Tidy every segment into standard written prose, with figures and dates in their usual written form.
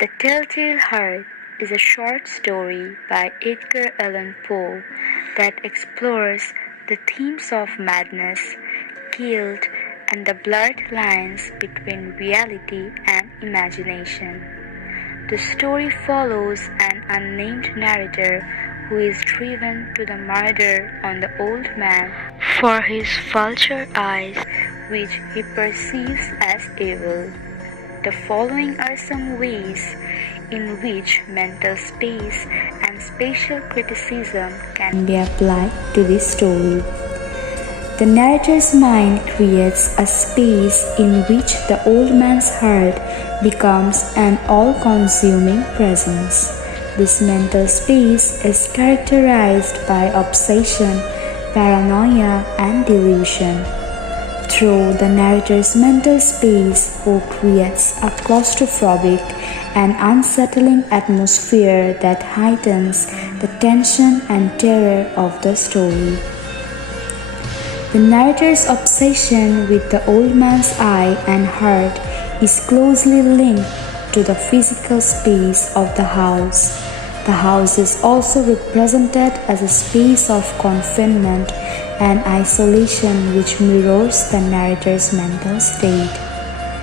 The Telltale Heart is a short story by Edgar Allan Poe that explores the themes of madness, guilt, and the blurred lines between reality and imagination. The story follows an unnamed narrator who is driven to the murder on the old man for his vulture eyes, which he perceives as evil. The following are some ways in which mental space and spatial criticism can be applied to this story. The narrator's mind creates a space in which the old man's heart becomes an all-consuming presence. This mental space is characterized by obsession, paranoia, and delusion. Through the narrator's mental space, Poe creates a claustrophobic and unsettling atmosphere that heightens the tension and terror of the story. The narrator's obsession with the old man's eye and heart is closely linked to the physical space of the house. The house is also represented as a space of confinement and isolation which mirrors the narrator's mental state.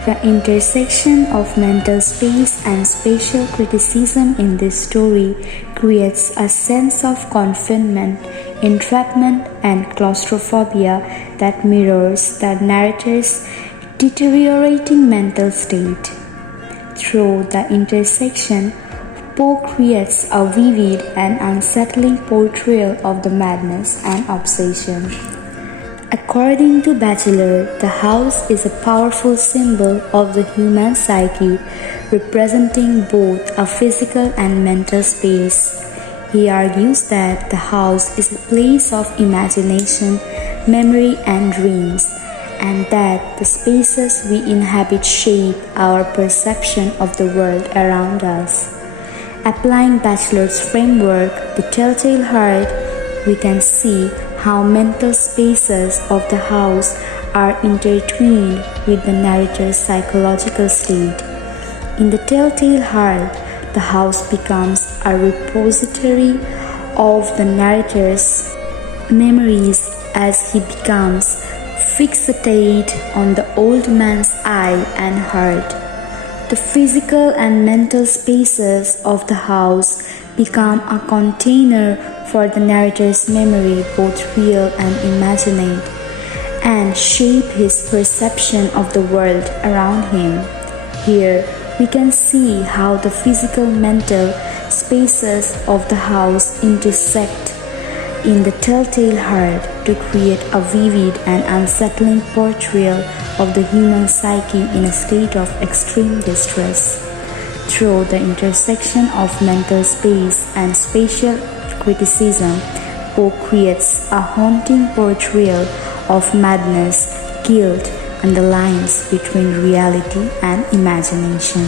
The intersection of mental space and spatial criticism in this story creates a sense of confinement, entrapment, and claustrophobia that mirrors the narrator's deteriorating mental state. Through the intersection, Poe creates a vivid and unsettling portrayal of the madness and obsession. According to Batchelor, the house is a powerful symbol of the human psyche, representing both a physical and mental space. He argues that the house is a place of imagination, memory, and dreams, and that the spaces we inhabit shape our perception of the world around us. Applying Batchelor's framework, The Telltale Heart, we can see how mental spaces of the house are intertwined with the narrator's psychological state. In The Telltale Heart, the house becomes a repository of the narrator's memories as he becomes fixated on the old man's eye and heart. The physical and mental spaces of the house become a container for the narrator's memory, both real and imagined, and shape his perception of the world around him. Here, we can see how the physical mental spaces of the house intersect in The Telltale Heart to create a vivid and unsettling portrayal of the human psyche in a state of extreme distress. Through the intersection of mental space and spatial criticism, Poe creates a haunting portrayal of madness, guilt, and the lines between reality and imagination.